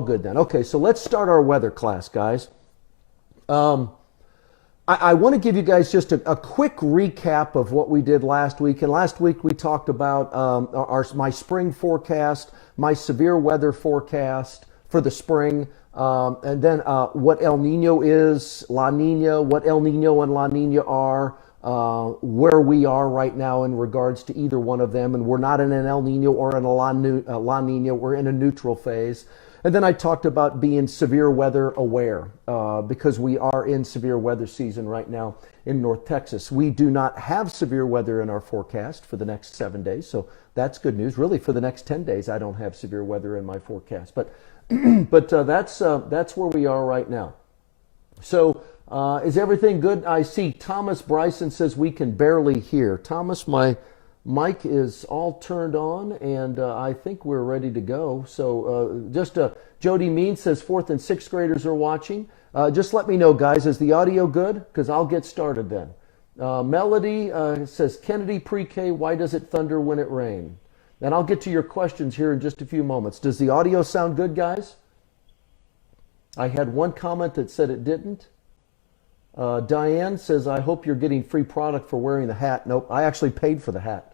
Good then. Okay, so let's start our weather class, guys. I want to give you guys just a quick recap of what we did last week. And last week we talked about my spring forecast, my severe weather forecast for the spring, and then what El Nino is, La Nina, what El Nino and La Nina are, where we are right now in regards to either one of them. And we're not in an El Nino or in a La Nina, we're in a neutral phase. And then I talked about being severe weather aware because we are in severe weather season right now in North Texas. We do not have severe weather in our forecast for the next 7 days, so that's good news. Really, for the next 10 days, I don't have severe weather in my forecast, but that's where we are right now. So is everything good? I see Thomas Bryson says we can barely hear. Thomas, my mic is all turned on, and I think we're ready to go. So Jody Mean says 4th and 6th graders are watching. Just let me know, guys. Is the audio good? Because I'll get started then. Melody says, Kennedy pre-K, why does it thunder when it rains? And I'll get to your questions here in just a few moments. Does the audio sound good, guys? I had one comment that said it didn't. Diane says, I hope you're getting free product for wearing the hat. Nope, I actually paid for the hat.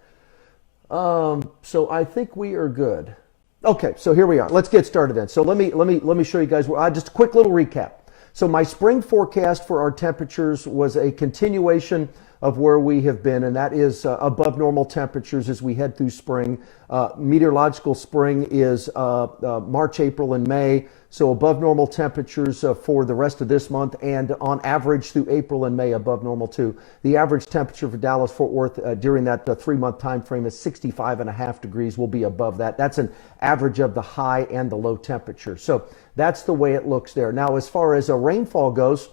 So I think we are good. Okay, so here we are. Let's get started then. So let me show you guys. Just a quick little recap. So my spring forecast for our temperatures was a continuation of where we have been, and that is above normal temperatures as we head through spring. Meteorological spring is March, April, and May, so above normal temperatures for the rest of this month, and on average through April and May above normal too. The average temperature for Dallas-Fort Worth during that 3-month time frame is 65.5 degrees. Will be above that. That's an average of the high and the low temperature. So that's the way it looks there. Now, as far as rainfall goes,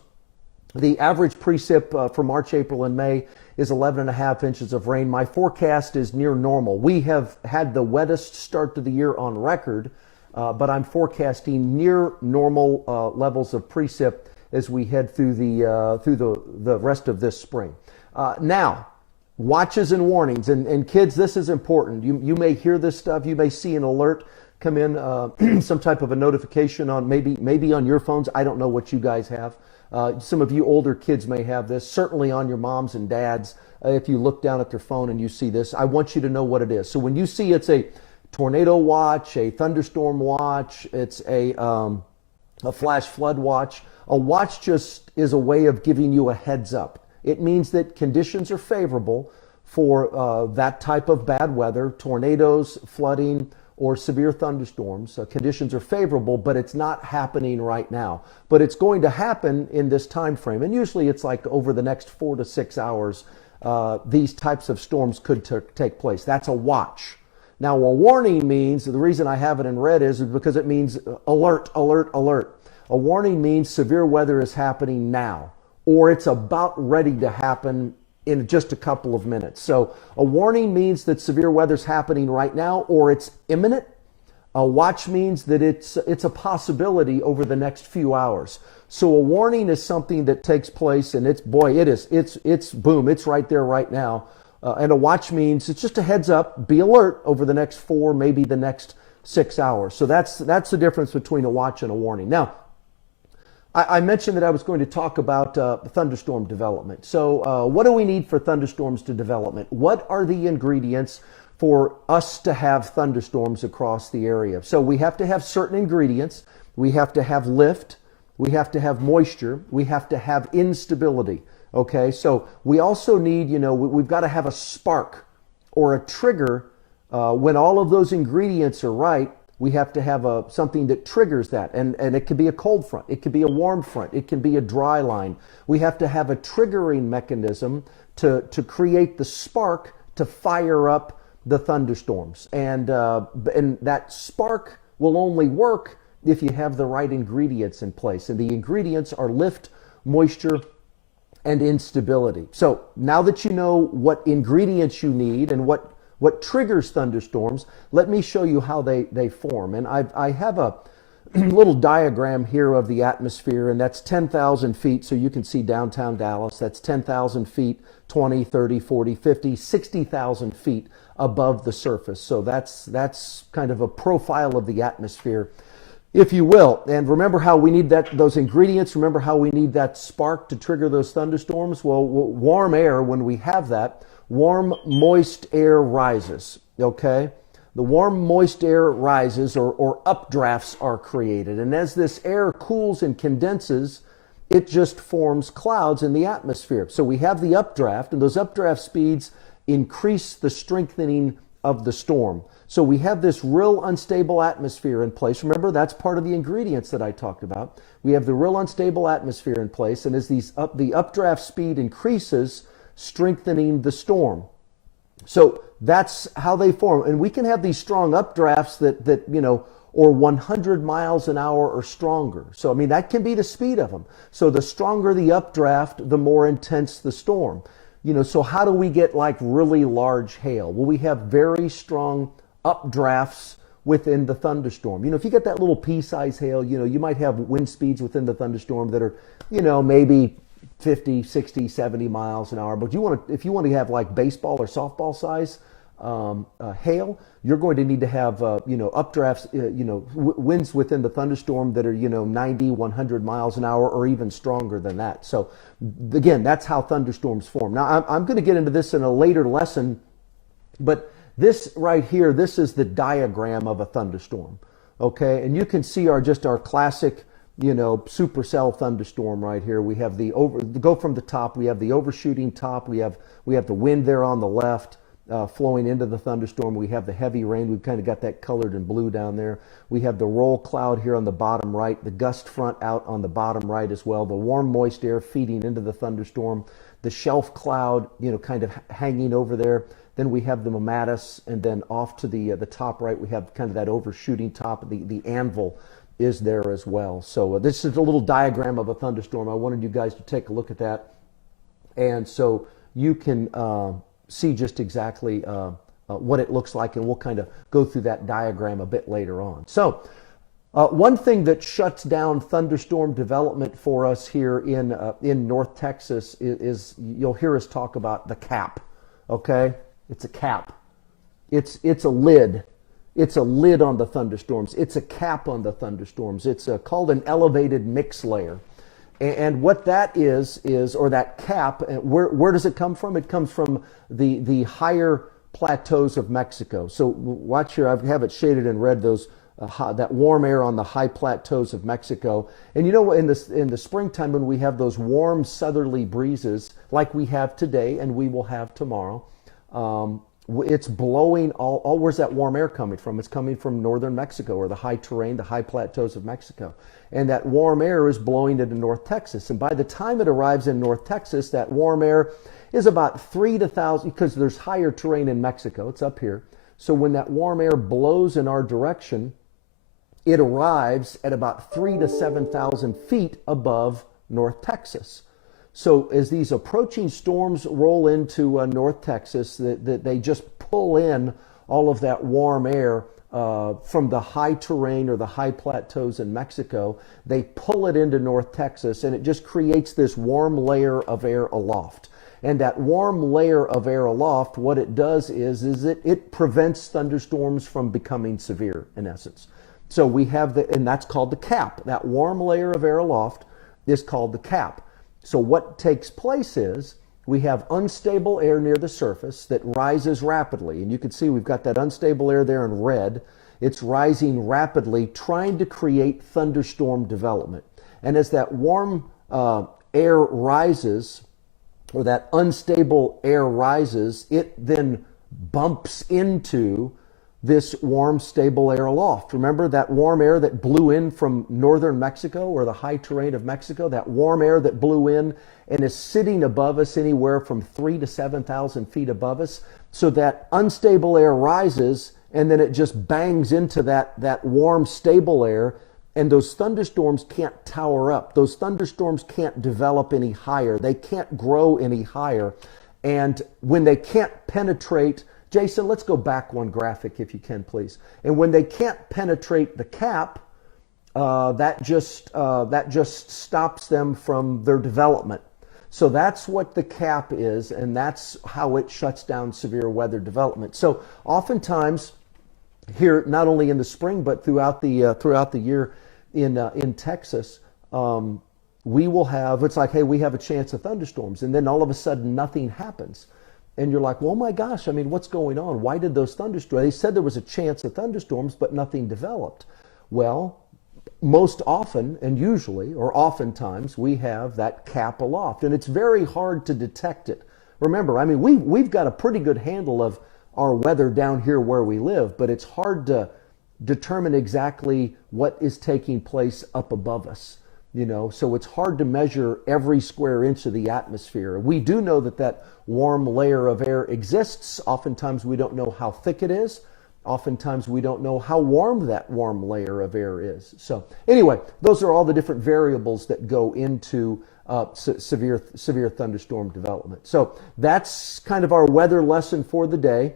the average precip for March, April, and May is 11.5 inches of rain. My forecast is near normal. We have had the wettest start to the year on record, but I'm forecasting near normal levels of precip as we head through the rest of this spring. Now, watches and warnings, and kids, this is important. You may hear this stuff. You may see an alert come in, some type of a notification on maybe on your phones. I don't know what you guys have. Some of you older kids may have this, certainly on your moms and dads. If you look down at their phone and you see this, I want you to know what it is. So when you see it's a tornado watch, a thunderstorm watch, it's a flash flood watch, a watch just is a way of giving you a heads up. It means that conditions are favorable for that type of bad weather, tornadoes, flooding, or severe thunderstorms. Conditions are favorable, but it's not happening right now. But it's going to happen in this time frame, and usually it's like over the next 4 to 6 hours, these types of storms could take place. That's a watch. Now, a warning means, the reason I have it in red is because it means alert, alert, alert. A warning means severe weather is happening now, or it's about ready to happen in just a couple of minutes. So a warning means that severe weather's happening right now, or it's imminent. A watch means that it's a possibility over the next few hours. So a warning is something that takes place, and it's boom, it's right there right now. And a watch means it's just a heads up, be alert over the next 4, maybe the next 6 hours. So that's the difference between a watch and a warning. Now, I mentioned that I was going to talk about thunderstorm development. So what do we need for thunderstorms to development? What are the ingredients for us to have thunderstorms across the area? So we have to have certain ingredients. We have to have lift. We have to have moisture. We have to have instability. Okay, so we also need, we've got to have a spark or a trigger when all of those ingredients are right. We have to have something that triggers that, and it could be a cold front, it could be a warm front, it can be a dry line. We have to have a triggering mechanism to create the spark to fire up the thunderstorms, and that spark will only work if you have the right ingredients in place, and the ingredients are lift, moisture, and instability. So now that you know what ingredients you need and what triggers thunderstorms, let me show you how they form. And I have a little diagram here of the atmosphere, and that's 10,000 feet, so you can see downtown Dallas. That's 10,000 feet, 20, 30, 40, 50, 60,000 feet above the surface. So that's kind of a profile of the atmosphere. if you will. And remember how we need those ingredients. Remember how we need that spark to trigger those thunderstorms. Well, warm air, when we have that, warm, moist air rises. Okay, the warm, moist air rises, or updrafts are created. And as this air cools and condenses, it just forms clouds in the atmosphere. So we have the updraft, and those updraft speeds increase the strengthening of the storm. So we have this real unstable atmosphere in place. Remember, that's part of the ingredients that I talked about. We have the real unstable atmosphere in place, and as the updraft speed increases, strengthening the storm. So that's how they form. And we can have these strong updrafts that or 100 miles an hour or stronger. So, I mean, that can be the speed of them. So the stronger the updraft, the more intense the storm. So how do we get like really large hail? Well, we have very strong updrafts within the thunderstorm. If you get that little pea-sized hail, you might have wind speeds within the thunderstorm that are, maybe 50, 60, 70 miles an hour. But if you want to have like baseball or softball size hail, you're going to need to have, updrafts, winds within the thunderstorm that are, 90, 100 miles an hour or even stronger than that. So again, that's how thunderstorms form. Now, I'm going to get into this in a later lesson, but this right here, this is the diagram of a thunderstorm, okay? And you can see our classic, supercell thunderstorm right here. We have go from the top, we have the overshooting top, we have the wind there on the left flowing into the thunderstorm. We have the heavy rain. We've kind of got that colored in blue down there. We have the roll cloud here on the bottom right, the gust front out on the bottom right as well, the warm, moist air feeding into the thunderstorm, the shelf cloud, kind of hanging over there. Then we have the mammatus, and then off to the top right, we have kind of that overshooting top. The anvil is there as well. So this is a little diagram of a thunderstorm. I wanted you guys to take a look at that. And so you can see just exactly what it looks like, and we'll kind of go through that diagram a bit later on. So one thing that shuts down thunderstorm development for us here in North Texas is you'll hear us talk about the cap, okay? It's a cap. It's a lid. It's a lid on the thunderstorms. It's a cap on the thunderstorms. It's called an elevated mix layer. And what that is, or that cap, where does it come from? It comes from the higher plateaus of Mexico. So watch here, I have it shaded in red, that warm air on the high plateaus of Mexico. And in the springtime, when we have those warm southerly breezes like we have today and we will have tomorrow, it's blowing where's that warm air coming from? It's coming from northern Mexico, or the high terrain, the high plateaus of Mexico. And that warm air is blowing into North Texas. And by the time it arrives in North Texas, that warm air is about 3 to 1,000, because there's higher terrain in Mexico. It's up here. So when that warm air blows in our direction, it arrives at about 3 to 7,000 feet above North Texas. So as these approaching storms roll into North Texas, they just pull in all of that warm air from the high terrain or the high plateaus in Mexico. They pull it into North Texas, and it just creates this warm layer of air aloft. And that warm layer of air aloft, what it does is it prevents thunderstorms from becoming severe, in essence. So we have and that's called the cap. That warm layer of air aloft is called the cap. So what takes place is we have unstable air near the surface that rises rapidly. And you can see we've got that unstable air there in red. It's rising rapidly, trying to create thunderstorm development. And as that warm air rises, or that unstable air rises, it then bumps into this warm, stable air aloft. Remember that warm air that blew in from northern Mexico, or the high terrain of Mexico? That warm air that blew in and is sitting above us anywhere from 3 to 7,000 feet above us. So that unstable air rises, and then it just bangs into that warm, stable air, and those thunderstorms can't tower up. Those thunderstorms can't develop any higher. They can't grow any higher. And when they can't penetrate, Jason, let's go back one graphic if you can, please. And when they can't penetrate the cap, that just stops them from their development. So that's what the cap is, and that's how it shuts down severe weather development. So oftentimes, here, not only in the spring but throughout the year in Texas. We will have, it's like, hey, we have a chance of thunderstorms, and then all of a sudden nothing happens. And you're like, well, my gosh, I mean, what's going on? Why did those thunderstorms? They said there was a chance of thunderstorms, but nothing developed. Well, most often and usually, or oftentimes, we have that cap aloft, and it's very hard to detect it. Remember, I mean, we've got a pretty good handle of our weather down here where we live, but it's hard to determine exactly what is taking place up above us. So it's hard to measure every square inch of the atmosphere. We do know that warm layer of air exists. Oftentimes we don't know how thick it is. Oftentimes we don't know how warm that warm layer of air is. So anyway, those are all the different variables that go into severe thunderstorm development. So that's kind of our weather lesson for the day.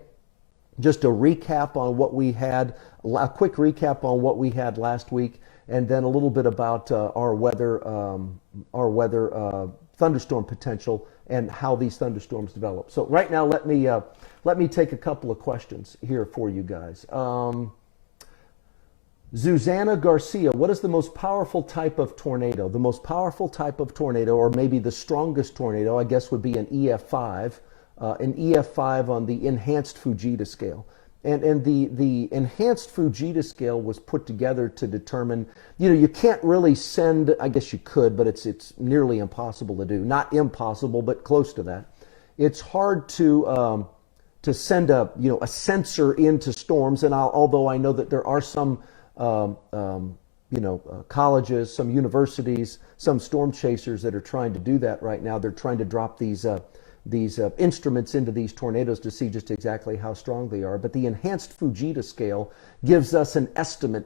Just a recap on what we had, a quick recap on what we had last week, and then a little bit about our weather thunderstorm potential and how these thunderstorms develop. So right now, let me take a couple of questions here for you guys. Zuzana Garcia, what is the most powerful type of tornado? The most powerful type of tornado, or maybe the strongest tornado, I guess would be an EF5. An EF5 on the enhanced Fujita scale. And the enhanced Fujita scale was put together to determine, you can't really send, I guess you could, but it's nearly impossible to do. Not impossible, but close to that. It's hard to send a sensor into storms, and although I know that there are some colleges, some universities, some storm chasers that are trying to do that right now. They're trying to drop these instruments into these tornadoes to see just exactly how strong they are. But the enhanced Fujita scale gives us an estimate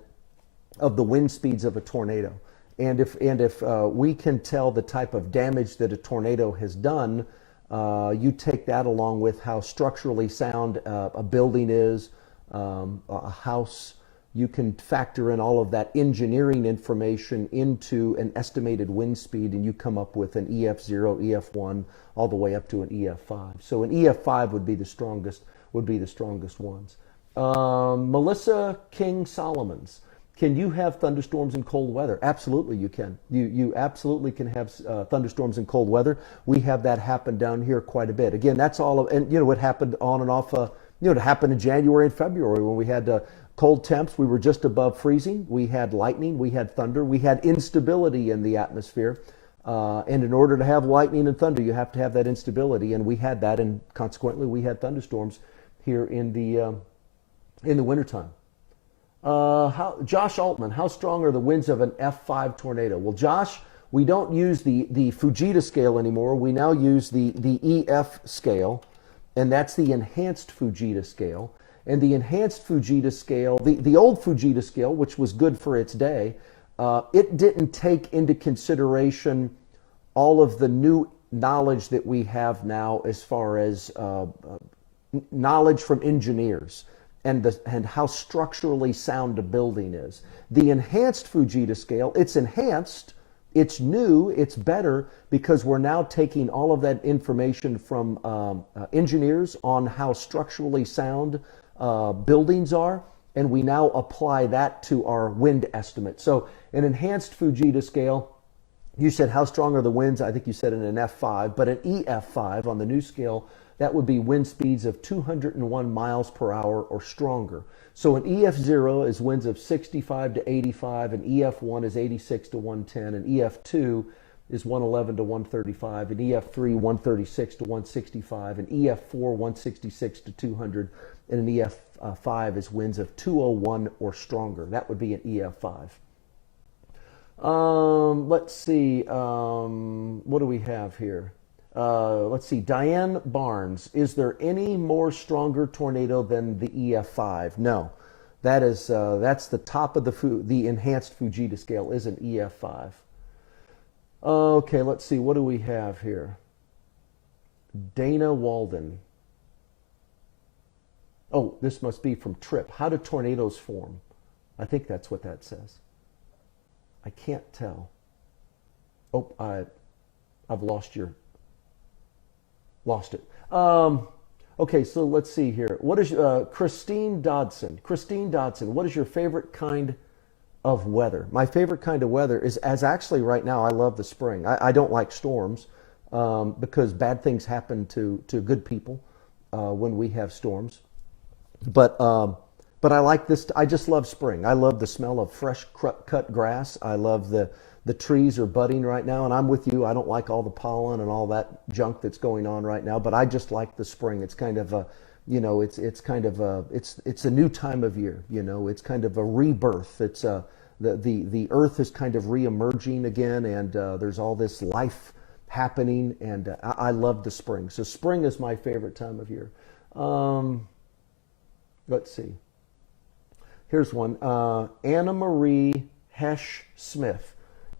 of the wind speeds of a tornado. And if we can tell the type of damage that a tornado has done, you take that along with how structurally sound a building is, a house. You can factor in all of that engineering information into an estimated wind speed, and you come up with an EF0, EF1, all the way up to an EF5. So an EF5 would be the strongest ones. Melissa King Solomons, can you have thunderstorms in cold weather? Absolutely, you can. You absolutely can have thunderstorms in cold weather. We have that happen down here quite a bit. Again, that's all, and it happened on and off. It happened in January and February when we had cold temps. We were just above freezing. We had lightning. We had thunder. We had instability in the atmosphere. And in order to have lightning and thunder, you have to have that instability. And we had that, and consequently, we had thunderstorms here in the wintertime. Josh Altman, how strong are the winds of an F5 tornado? Well, Josh, we don't use the Fujita scale anymore. We now use the EF scale, and that's the enhanced Fujita scale. And the enhanced Fujita scale, the old Fujita scale, which was good for its day, it didn't take into consideration all of the new knowledge that we have now as far as knowledge from engineers and how structurally sound a building is. The enhanced Fujita scale, it's enhanced, it's new, it's better, because we're now taking all of that information from engineers on how structurally sound buildings are, and we now apply that to our wind estimate. So an enhanced Fujita scale, you said how strong are the winds? I think you said in an F5, but an EF5 on the new scale, that would be wind speeds of 201 miles per hour or stronger. So an EF0 is winds of 65 to 85, and EF1 is 86 to 110, and EF2 is 111 to 135, and EF3 136 to 165, and EF4 166 to 200, and an EF5 is winds of 201 or stronger. That would be an EF5. Let's see. What do we have here? Let's see. Diane Barnes, is there any more stronger tornado than the EF5? No. That's the top of the enhanced Fujita scale is an EF5. Okay, let's see. What do we have here? Dana Walden. Oh, this must be from Trip. How do tornadoes form? I think that's what that says. I can't tell. Oh, I've lost it. Okay, so let's see here. What is Christine Dodson? Christine Dodson, what is your favorite kind of weather? My favorite kind of weather is, as actually right now, I love the spring. I don't like storms because bad things happen to good people when we have storms. But I like this. I just love spring. I love the smell of fresh cut grass. I love the trees are budding right now, and I'm with you. I don't like all the pollen and all that junk that's going on right now, but I just like the spring. It's kind of a, it's kind of a, it's a new time of year. It's kind of a rebirth. It's the earth is kind of reemerging again, and there's all this life happening, and I love the spring. So spring is my favorite time of year. Let's see. Here's one. Anna Marie Hesh Smith.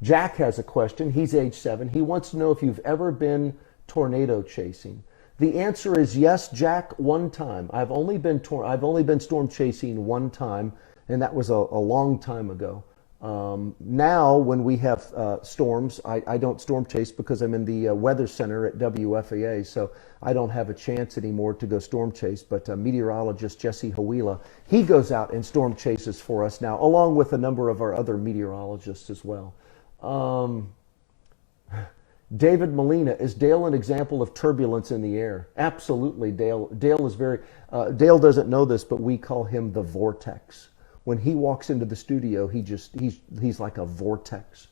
Jack has a question. He's age 7. He wants to know if you've ever been tornado chasing. The answer is yes, Jack, one time. I've only been storm chasing one time, and that was a long time ago. Now, when we have storms, I don't storm chase because I'm in the weather center at WFAA, so I don't have a chance anymore to go storm chase. But meteorologist Jesse Hawila, he goes out and storm chases for us now, along with a number of our other meteorologists as well. David Molina, is Dale an example of turbulence in the air? Absolutely, Dale. Dale is very. Dale doesn't know this, but we call him the vortex. When he walks into the studio, he's like a vortex.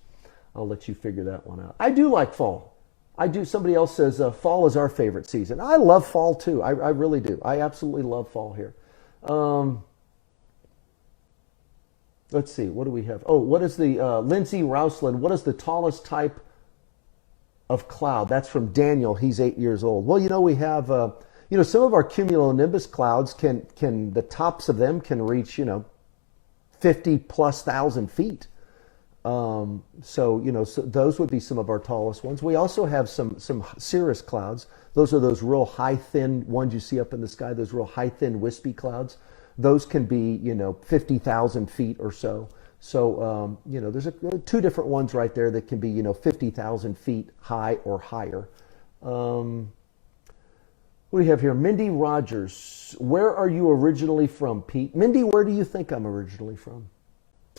I'll let you figure that one out. I do like fall. I do. Somebody else says fall is our favorite season. I love fall too. I really do. I absolutely love fall here. Let's see. What do we have? Oh, what is the Lindsay Rouseland? What is the tallest type of cloud? That's from Daniel. He's 8 years old. Well, we have some of our cumulonimbus clouds can the tops of them can reach 50+ thousand feet. So those would be some of our tallest ones. We also have some cirrus clouds. Those are those real high, thin ones you see up in the sky, those real high, thin, wispy clouds. Those can be, 50,000 feet or so. So, there's two different ones right there that can be, 50,000 feet high or higher. What do we have here? Mindy Rogers. Where are you originally from, Pete? Mindy, where do you think I'm originally from?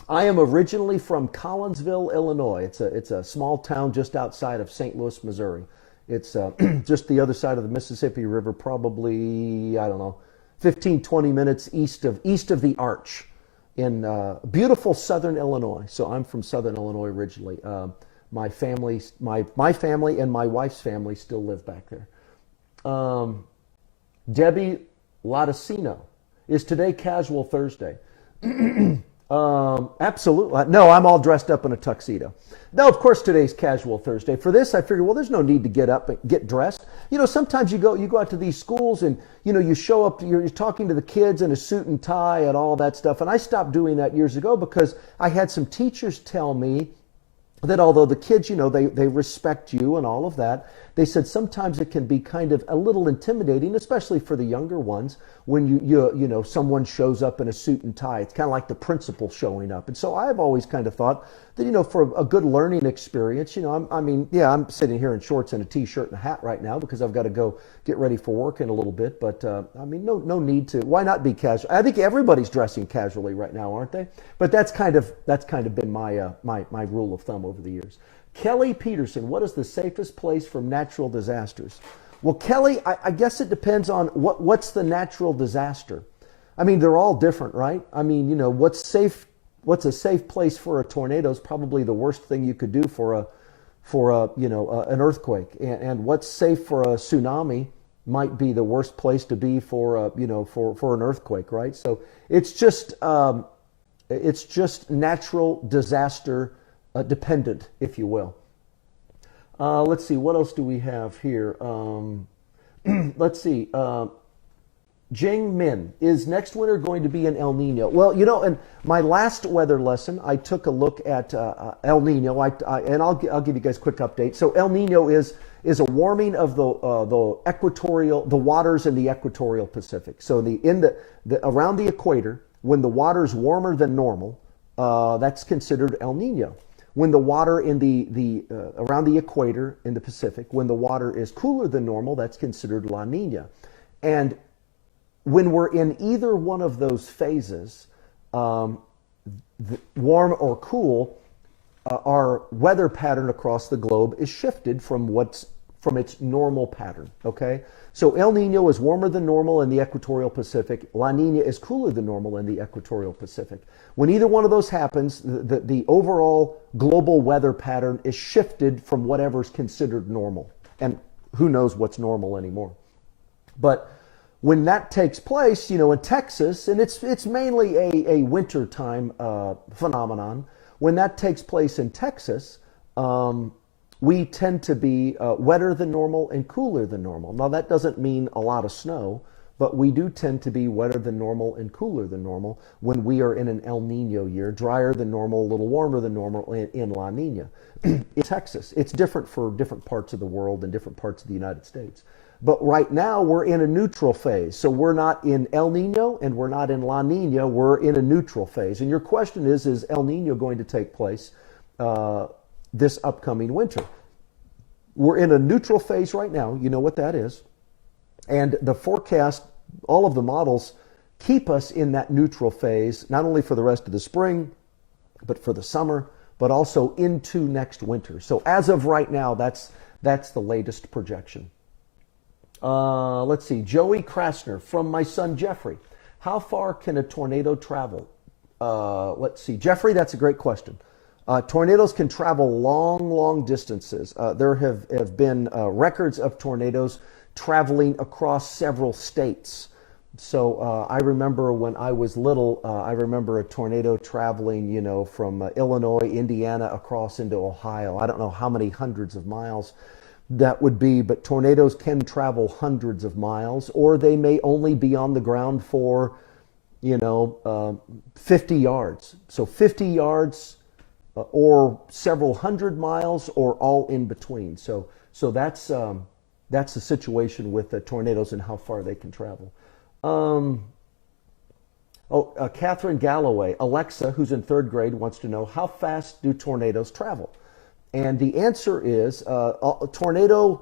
I am originally from Collinsville, Illinois. It's a small town just outside of St. Louis, Missouri. It's just the other side of the Mississippi River, probably, 15, 20 minutes east of the Arch in beautiful southern Illinois. So I'm from southern Illinois originally. My family and my wife's family still live back there. Debbie Latticino, is today Casual Thursday? Absolutely. No, I'm all dressed up in a tuxedo. No, of course today's Casual Thursday. For this, I figured, well, there's no need to get up and get dressed. Sometimes you go out to these schools and, you show up, you're talking to the kids in a suit and tie and all that stuff. And I stopped doing that years ago because I had some teachers tell me that although the kids, they respect you and all of that, they said sometimes it can be kind of a little intimidating, especially for the younger ones, when someone shows up in a suit and tie. It's kind of like the principal showing up. And so I've always kind of thought that, for a good learning experience, I'm sitting here in shorts and a t-shirt and a hat right now because I've got to go get ready for work in a little bit. But no need to. Why not be casual? I think everybody's dressing casually right now, aren't they? But that's kind of been my rule of thumb over the years. Kelly Peterson, what is the safest place from natural disasters? Well, Kelly, I guess it depends on what's the natural disaster. They're all different, right? What's safe? What's a safe place for a tornado is probably the worst thing you could do for an earthquake. And what's safe for a tsunami might be the worst place to be for an earthquake, right? So it's just natural disaster dependent, if you will. Let's see, what else do we have here? Let's see. Jing Min, is next winter going to be an El Nino? Well, in my last weather lesson, I took a look at El Nino, and I'll give you guys a quick update. So El Nino is a warming of the equatorial, the waters in the equatorial Pacific. So around the equator, when the water's warmer than normal, that's considered El Nino. When the water in the around the equator in the Pacific, when the water is cooler than normal, that's considered La Nina. And when we're in either one of those phases, warm or cool, our weather pattern across the globe is shifted from its normal pattern, okay? So El Nino is warmer than normal in the equatorial Pacific. La Nina is cooler than normal in the equatorial Pacific. When either one of those happens, the overall global weather pattern is shifted from whatever's considered normal. And who knows what's normal anymore. But when that takes place, in Texas, and it's mainly a wintertime phenomenon, when that takes place in Texas, we tend to be wetter than normal and cooler than normal. Now, that doesn't mean a lot of snow, but we do tend to be wetter than normal and cooler than normal when we are in an El Nino year, drier than normal, a little warmer than normal in La Nina. In Texas, it's different for different parts of the world and different parts of the United States. But right now, we're in a neutral phase. So we're not in El Nino and we're not in La Nina. We're in a neutral phase. And your question is El Nino going to take place this upcoming winter? We're in a neutral phase right now. You know what that is. And the forecast, all of the models, keep us in that neutral phase, not only for the rest of the spring, but for the summer, but also into next winter. So as of right now, that's the latest projection. Let's see. Joey Krasner from my son Jeffrey. How far can a tornado travel? Let's see. Jeffrey, that's a great question. Tornadoes can travel long distances. There have been records of tornadoes traveling across several states. So I remember when I was little, I remember a tornado traveling, from Illinois, Indiana, across into Ohio. I don't know how many hundreds of miles that would be, but tornadoes can travel hundreds of miles, or they may only be on the ground for, 50 yards. So 50 yards or several hundred miles, or all in between. So that's the situation with the tornadoes and how far they can travel. Catherine Galloway, Alexa, who's in third grade, wants to know, how fast do tornadoes travel? And the answer is a tornado.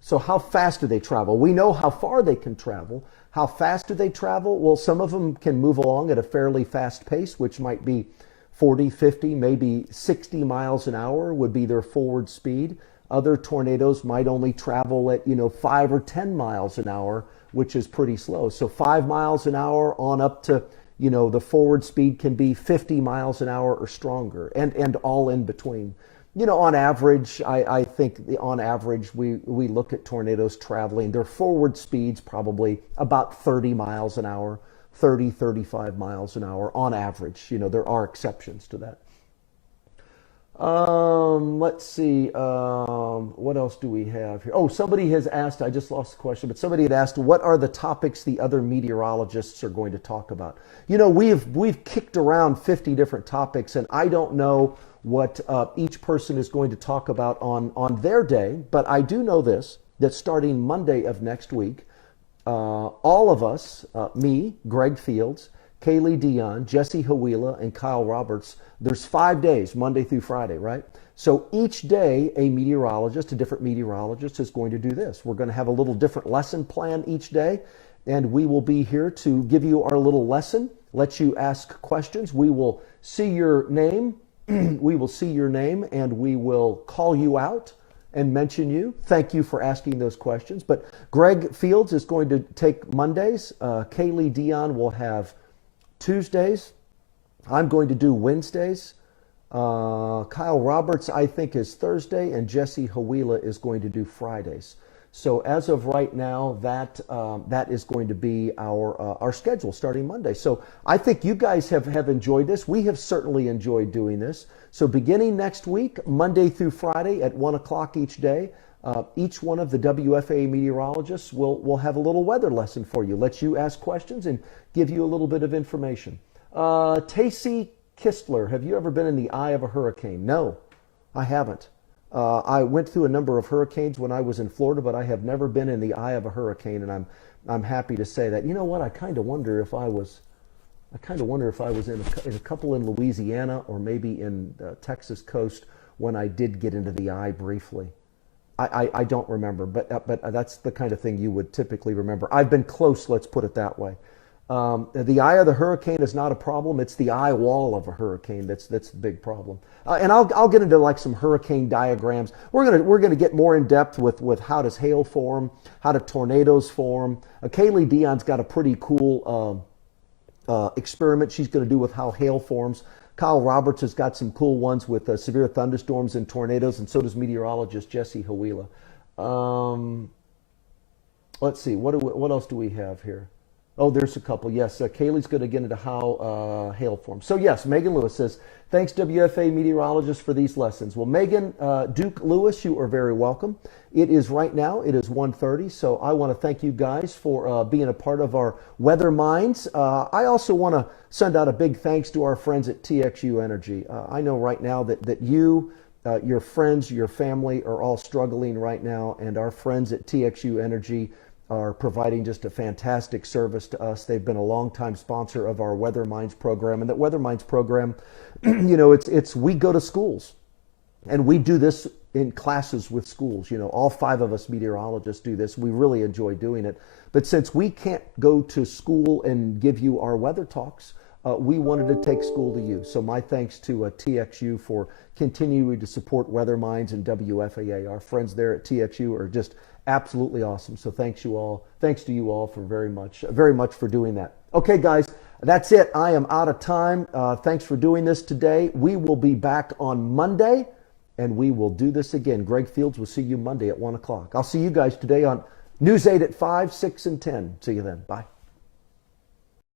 So how fast do they travel? We know how far they can travel. How fast do they travel? Well, some of them can move along at a fairly fast pace, which might be 40, 50, maybe 60 miles an hour would be their forward speed. Other tornadoes might only travel at 5 or 10 miles an hour, which is pretty slow. So 5 miles an hour on up to the forward speed can be 50 miles an hour or stronger, and all in between. On average, I think on average we look at tornadoes traveling, their forward speeds probably about 30 miles an hour, 30, 35 miles an hour on average. There are exceptions to that. Let's see, what else do we have here? Oh, somebody has asked, I just lost the question, but somebody had asked, what are the topics the other meteorologists are going to talk about? We've kicked around 50 different topics, and I don't know what each person is going to talk about on their day, but I do know this, that starting Monday of next week, all of us, me, Greg Fields, Kaylee Dion, Jesse Hawila, and Kyle Roberts, there's 5 days, Monday through Friday, right? So each day, a different meteorologist is going to do this. We're going to have a little different lesson plan each day, and we will be here to give you our little lesson, let you ask questions. We will see your name, and we will call you out and mention you. Thank you for asking those questions. But Greg Fields is going to take Mondays. Kaylee Dion will have Tuesdays. I'm going to do Wednesdays. Kyle Roberts, I think, is Thursday, and Jesse Hawila is going to do Fridays. So as of right now, that is going to be our schedule starting Monday. So I think you guys have enjoyed this. We have certainly enjoyed doing this. So beginning next week, Monday through Friday at 1 o'clock each day, each one of the WFAA meteorologists will have a little weather lesson for you, let you ask questions and give you a little bit of information. Tacey Kistler, have you ever been in the eye of a hurricane? No, I haven't. I went through a number of hurricanes when I was in Florida, but I have never been in the eye of a hurricane, and I'm happy to say that. You know what? I kind of wonder if I was in a couple in Louisiana or maybe in the Texas coast when I did get into the eye briefly. I don't remember, but that's the kind of thing you would typically remember. I've been close, let's put it that way. The eye of the hurricane is not a problem. It's the eye wall of a hurricane that's the big problem. And I'll get into like some hurricane diagrams. We're gonna get more in depth with how does hail form, how do tornadoes form. Kaylee Dion's got a pretty cool experiment she's going to do with how hail forms. Kyle Roberts has got some cool ones with severe thunderstorms and tornadoes, and so does meteorologist Jesse Hawila. Let's see, what else do we have here? Oh, there's a couple. Yes, Kaylee's going to get into how hail forms. So yes, Megan Lewis says, thanks WFAA meteorologist for these lessons. Well, Megan Duke Lewis, you are very welcome. It is right now, it is 1:30, so I want to thank you guys for being a part of our Weatherminds. I also want to send out a big thanks to our friends at TXU Energy. I know right now that you, your friends, your family are all struggling right now, and our friends at TXU Energy are providing just a fantastic service to us. They've been a longtime sponsor of our Weatherminds program, and that Weatherminds program, you know, it's we go to schools, and we do this in classes with schools. You know, all 5 of us meteorologists do this. We really enjoy doing it. But since we can't go to school and give you our weather talks, we wanted to take school to you. So my thanks to TXU for continuing to support Weatherminds and WFAA. Our friends there at TXU are just absolutely awesome. So thanks to you all for very much for doing that. Okay, guys, that's it. I am out of time. Thanks for doing this today. We will be back on Monday, and we will do this again. Greg Fields will see you Monday at 1 o'clock. I'll see you guys today on News 8 at 5, 6, and 10. See you then. Bye.